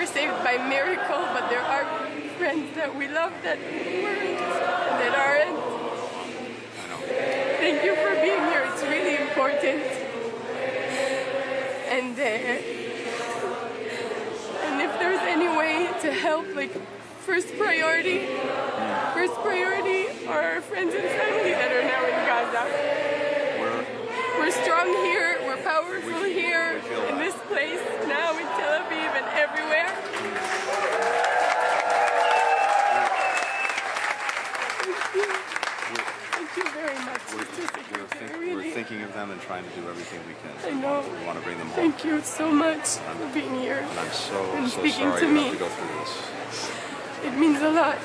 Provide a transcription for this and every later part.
were saved by miracle, but there are friends that we love that weren't, that aren't. Thank you for being here. It's really important. And if there's any way to help, like, first priority are our friends and family that are now in Gaza. We're strong here, we're powerful here, in this place, now in Tel Aviv and everywhere. Thank you very much. We're thinking of them and trying to do everything we can. I know. We want to bring them home. Thank you so much for being here. And I'm so speaking sorry to you me. have to go through this. It means a lot.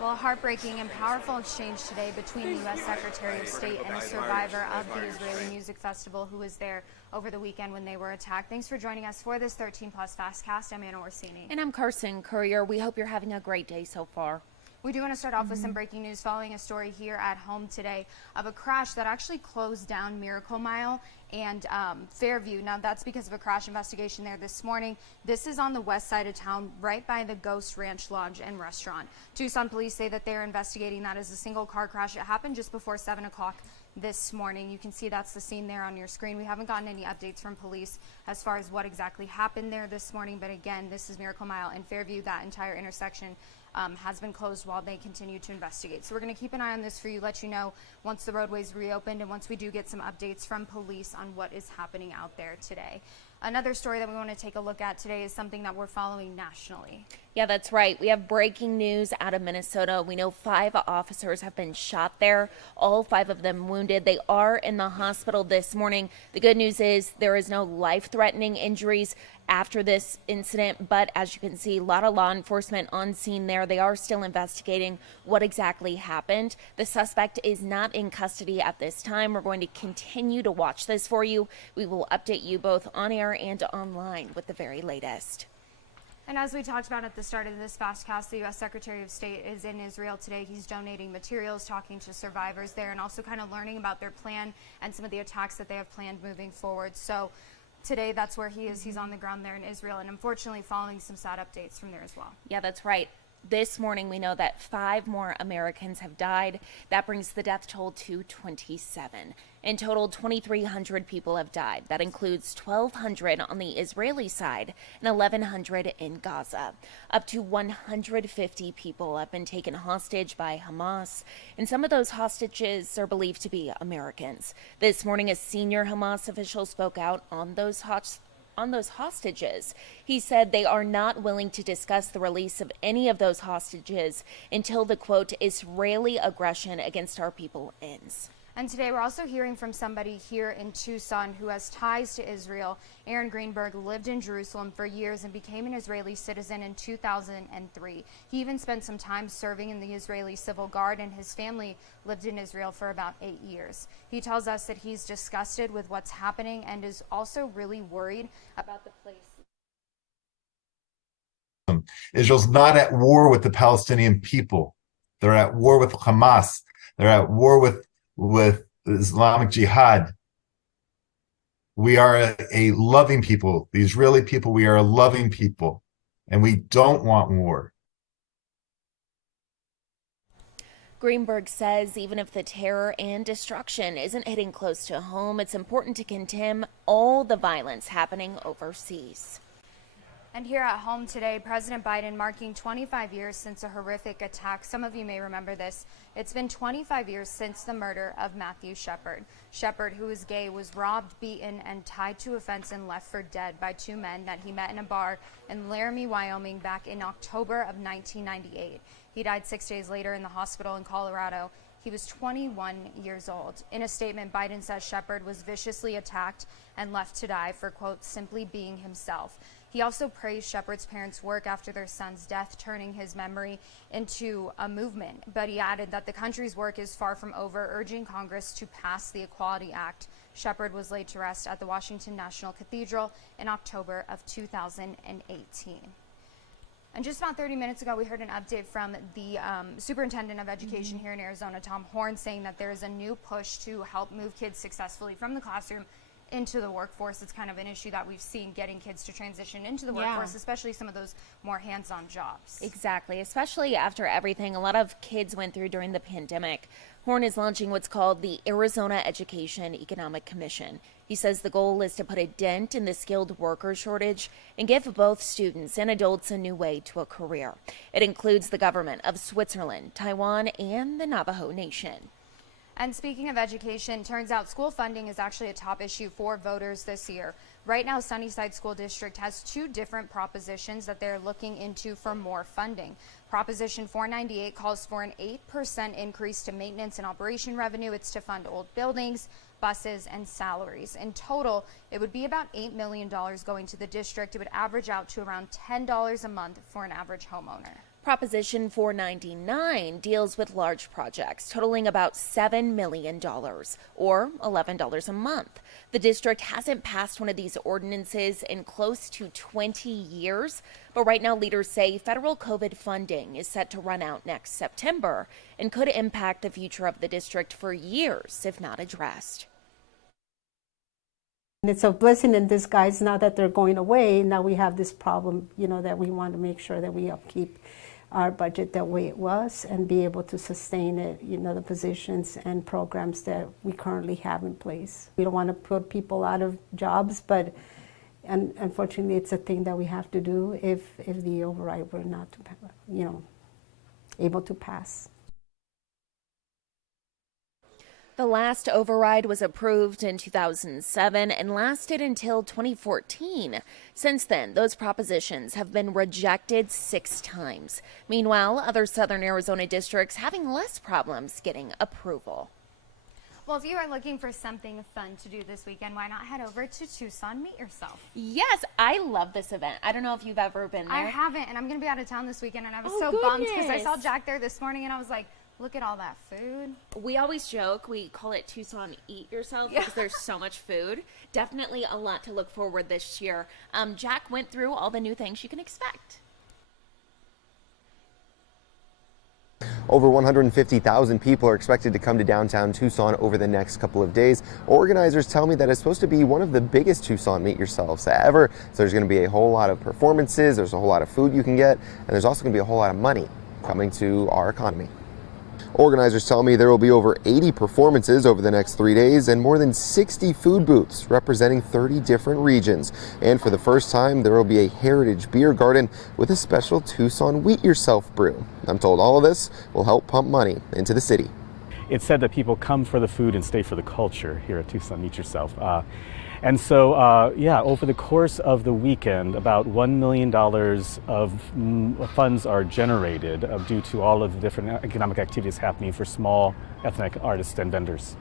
Well, a heartbreaking and powerful exchange today between the U.S. Secretary of State and a survivor of the Israeli Music Festival who was there over the weekend when they were attacked. Thanks for joining us for this 13 Plus FastCast. I'm Anna Orsini. And I'm Carson Courier. We hope you're having a great day so far. We do want to start off with some breaking news following a story here at home today of a crash that actually closed down Miracle Mile and Fairview. Now, that's because of a crash investigation there this morning. This is on the west side of town, right by the Ghost Ranch Lodge and Restaurant. Tucson police say that they're investigating that as a single car crash. It happened just before 7 o'clock this morning. You can see that's the scene there on your screen. We haven't gotten any updates from police as far as what exactly happened there this morning. But again, this is Miracle Mile and Fairview. That entire intersection has been closed while they continue to investigate. So we're going to keep an eye on this for you, let you know once the roadways reopened and once we do get some updates from police on what is happening out there today. Another story that we want to take a look at today is something that we're following nationally. Yeah, that's right. We have breaking news out of Minnesota. We know 5 officers have been shot there, all 5 of them wounded. They are in the hospital this morning. The good news is there is no life-threatening injuries after this incident, but as you can see, a lot of law enforcement on scene there. They are still investigating what exactly happened. The suspect is not in custody at this time. We're going to continue to watch this for you. We will update you both on air and online with the very latest. And as we talked about at the start of this FastCast, the U.S. Secretary of State is in Israel today. He's donating materials, talking to survivors there, and also kind of learning about their plan and some of the attacks that they have planned moving forward. So today, that's where he is. He's on the ground there in Israel, and unfortunately following some sad updates from there as well. Yeah, that's right. This morning, we know that 5 more Americans have died. That brings the death toll to 27. In total, 2,300 people have died. That includes 1,200 on the Israeli side and 1,100 in Gaza. Up to 150 people have been taken hostage by Hamas, and some of those hostages are believed to be Americans. This morning, a senior Hamas official spoke out on those hostages. He said they are not willing to discuss the release of any of those hostages until the, quote, Israeli aggression against our people ends. And today we're also hearing from somebody here in Tucson who has ties to Israel. Aaron Greenberg lived in Jerusalem for years and became an Israeli citizen in 2003. He even spent some time serving in the Israeli Civil Guard, and his family lived in Israel for about 8 years. He tells us that he's disgusted with what's happening and is also really worried about the place. Israel's not at war with the Palestinian people. They're at war with Hamas. They're at war with Islamic Jihad. We are a loving people. The Israeli people, we are a loving people, and we don't want war. Greenberg says even if the terror and destruction isn't hitting close to home, it's important to condemn all the violence happening overseas. And here at home today, President Biden marking 25 years since a horrific attack. Some of you may remember this. It's been 25 years since the murder of Matthew Shepard. Shepard, who is gay, was robbed, beaten, and tied to a fence and left for dead by 2 men that he met in a bar in Laramie, Wyoming back in October of 1998. He died 6 days later in the hospital in Colorado. He was 21 years old. In a statement, Biden says Shepard was viciously attacked and left to die for, quote, simply being himself. He also praised Shepard's parents' work after their son's death, turning his memory into a movement. But he added that the country's work is far from over, urging Congress to pass the Equality Act. Shepard was laid to rest at the Washington National Cathedral in October of 2018. And just about 30 minutes ago, we heard an update from the superintendent of education here in Arizona, Tom Horn, saying that there is a new push to help move kids successfully from the classroom into the workforce. It's kind of an issue that we've seen, getting kids to transition into the workforce, especially some of those more hands-on jobs. Exactly, especially after everything a lot of kids went through during the pandemic. Horn is launching what's called the Arizona Education Economic Commission. He says the goal is to put a dent in the skilled worker shortage and give both students and adults a new way to a career. It includes the government of Switzerland, Taiwan, and the Navajo Nation. And speaking of education, turns out school funding is actually a top issue for voters this year. Right now, Sunnyside School District has two different propositions that they're looking into for more funding. Proposition 498 calls for an 8% increase to maintenance and operation revenue. It's to fund old buildings, buses, and salaries. In total, it would be about $8 million going to the district. It would average out to around $10 a month for an average homeowner. Proposition 499 deals with large projects totaling about $7 million or $11 a month. The district hasn't passed one of these ordinances in close to 20 years, but right now leaders say federal COVID funding is set to run out next September and could impact the future of the district for years if not addressed. It's a blessing in disguise now that they're going away. Now we have this problem, that we want to make sure that we upkeep our budget the way it was and be able to sustain it, the positions and programs that we currently have in place. We don't want to put people out of jobs, but unfortunately it's a thing that we have to do if the override were not, able to pass. The last override was approved in 2007 and lasted until 2014. Since then, those propositions have been rejected 6 times. Meanwhile, other southern Arizona districts having less problems getting approval. Well, if you are looking for something fun to do this weekend, why not head over to Tucson, Meet Yourself? Yes, I love this event. I don't know if you've ever been there. I haven't, and I'm going to be out of town this weekend, and I was Oh, so bummed because I goodness. saw Jack there this morning, and I was like, look at all that food. We always joke, we call it Tucson Eat Yourself because there's so much food. Definitely a lot to look forward this year. Jack went through all the new things you can expect. Over 150,000 people are expected to come to downtown Tucson over the next couple of days. Organizers tell me that it's supposed to be one of the biggest Tucson Meet Yourselves ever. So there's going to be a whole lot of performances, there's a whole lot of food you can get, and there's also going to be a whole lot of money coming to our economy. Organizers tell me there will be over 80 performances over the next 3 days and more than 60 food booths representing 30 different regions. And for the first time, there will be a heritage beer garden with a special Tucson Wheat Yourself brew. I'm told all of this will help pump money into the city. It's said that people come for the food and stay for the culture here at Tucson Meet Yourself. And so, over the course of the weekend, about $1 million of funds are generated due to all of the different economic activities happening for small ethnic artists and vendors.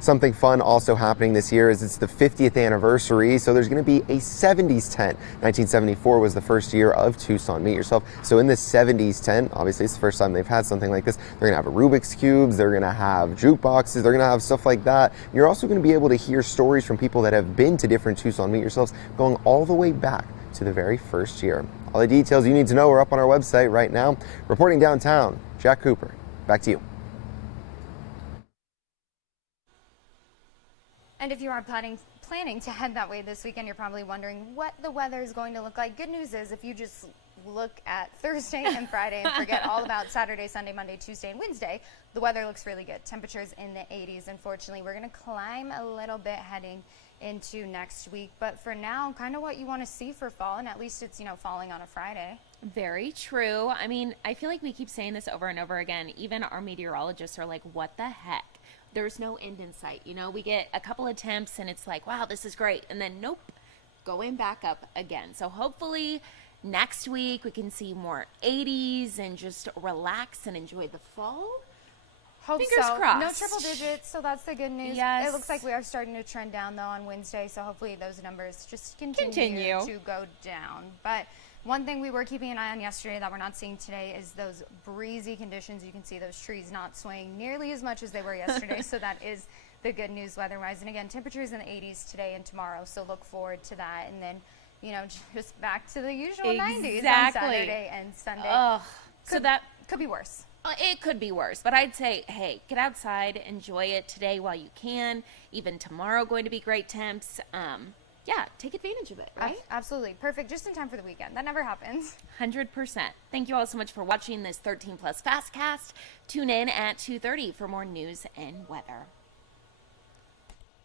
Something fun also happening this year is it's the 50th anniversary, so there's going to be a 70s tent. 1974 was the first year of Tucson Meet Yourself. So in this 70s tent, obviously it's the first time they've had something like this. They're going to have Rubik's Cubes, they're going to have jukeboxes, they're going to have stuff like that. You're also going to be able to hear stories from people that have been to different Tucson Meet Yourselves going all the way back to the very first year. All the details you need to know are up on our website right now. Reporting downtown, Jack Cooper, back to you. And if you are planning to head that way this weekend, you're probably wondering what the weather is going to look like. Good news is if you just look at Thursday and Friday and forget all about Saturday, Sunday, Monday, Tuesday, and Wednesday, the weather looks really good. Temperatures in the 80s. Unfortunately, we're going to climb a little bit heading into next week. But for now, kind of what you want to see for fall, and at least it's, falling on a Friday. Very true. I mean, I feel like we keep saying this over and over again. Even our meteorologists are like, what the heck? There's no end in sight. We get a couple of temps and it's like, wow, this is great. And then nope, going back up again. So hopefully next week we can see more 80s and just relax and enjoy the fall. Fingers crossed. No triple digits, so that's the good news. Yes. It looks like we are starting to trend down though on Wednesday, so hopefully those numbers just continue to go down. But one thing we were keeping an eye on yesterday that we're not seeing today is those breezy conditions. You can see those trees not swaying nearly as much as they were yesterday, so that is the good news weather-wise. And again, temperatures in the 80s today and tomorrow, so look forward to that. And then, just back to the usual 90s on Saturday and Sunday. Oh, so that could be worse. It could be worse, but I'd say, hey, get outside, enjoy it today while you can. Even tomorrow going to be great temps. Yeah, take advantage of it, right? Absolutely. Perfect. Just in time for the weekend. That never happens. 100%. Thank you all so much for watching this 13 Plus FastCast. Tune in at 2:30 for more news and weather.